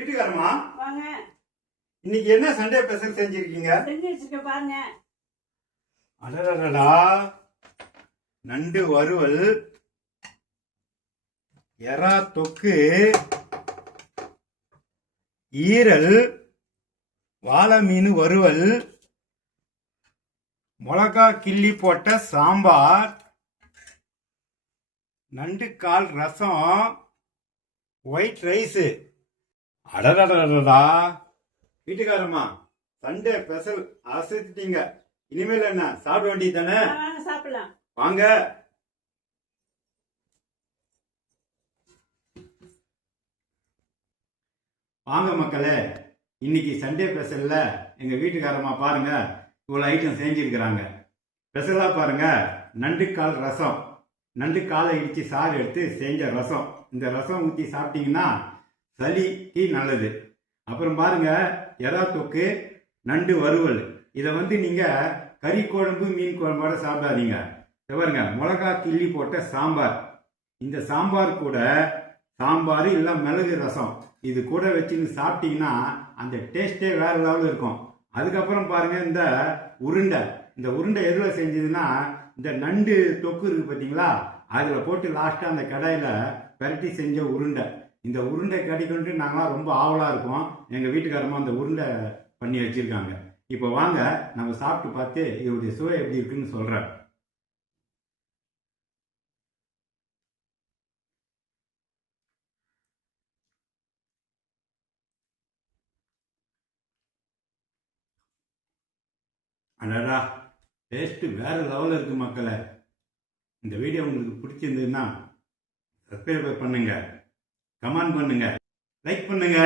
வீட்டுக்காரமா வாங்க. இன்னைக்கு என்ன சண்டே ஸ்பெஷல் செஞ்சிருக்கீங்க? செஞ்சு வச்சிருக்க பாருங்க. அடடடா, நண்டு வறுவல், எறா தொக்கு, ஈரல், வாழை மீன் வறுவல், மிளகா கிள்ளி போட்ட சாம்பார், நண்டு கால் ரசம், ஒயிட் ரைஸ். அடடடடா, வீட்டுக்காரம்மா சண்டே ஸ்பெஷல் அசைச்சிட்டீங்க. இனிமேல் என்ன சாப்பிட வேண்டியது தானே? வாங்க சாப்பிடலாம். வாங்க. வாங்க மக்களே, இன்னைக்கு சண்டே ஸ்பெஷல்ல எங்க வீட்டுக்காரம்மா பாருங்க இவ்வளவு ஐட்டம் செஞ்சிருக்கிறாங்க. ஸ்பெஷலா பாருங்க, நண்டு கால் ரசம், நண்டு காலை இடிச்சு சாறு எடுத்து செஞ்ச ரசம். இந்த ரசம் ஊற்றி சாப்பிட்டீங்கன்னா சளிக்கு நல்லது. அப்புறம் பாருங்க, எறா தொக்கு, நண்டு வறுவல். இதை நீங்க கறி குழம்பு மீன் குழம்போட சாப்பிடாதீங்க. பாருங்க, மிளகா கிள்ளி போட்ட சாம்பார். இந்த சாம்பார் கூட சாம்பார் இல்லை மிளகு ரசம் இது கூட வச்சு சாப்பிட்டீங்கன்னா அந்த டேஸ்டே வேற லெவலில் இருக்கும். அதுக்கப்புறம் பாருங்க, இந்த உருண்டை. இந்த உருண்டை எதில் செஞ்சதுன்னா இந்த நண்டு தொக்கு இருக்கு பார்த்தீங்களா, அதில் போட்டு லாஸ்ட்டாக அந்த கடாயில் பரட்டி செஞ்ச உருண்டை. இந்த உருண்டை கடிக்கொண்டு நாங்களாம் ரொம்ப ஆவலாக இருக்கோம். எங்கள் வீட்டுக்காரமாக அந்த உருண்டை பண்ணி வச்சுருக்காங்க. இப்போ வாங்க நம்ம சாப்பிட்டு பார்த்து இதோடைய சுவை எப்படி இருக்குன்னு சொல்கிறேன். அடடா, டேஸ்ட்டு வேறு லெவலில் இருக்குது மக்களே. இந்த வீடியோ உங்களுக்கு பிடிச்சிருந்ததுன்னா சப்ஸ்கிரைப் பண்ணுங்க, கமெண்ட் பண்ணுங்க, லைக் பண்ணுங்க.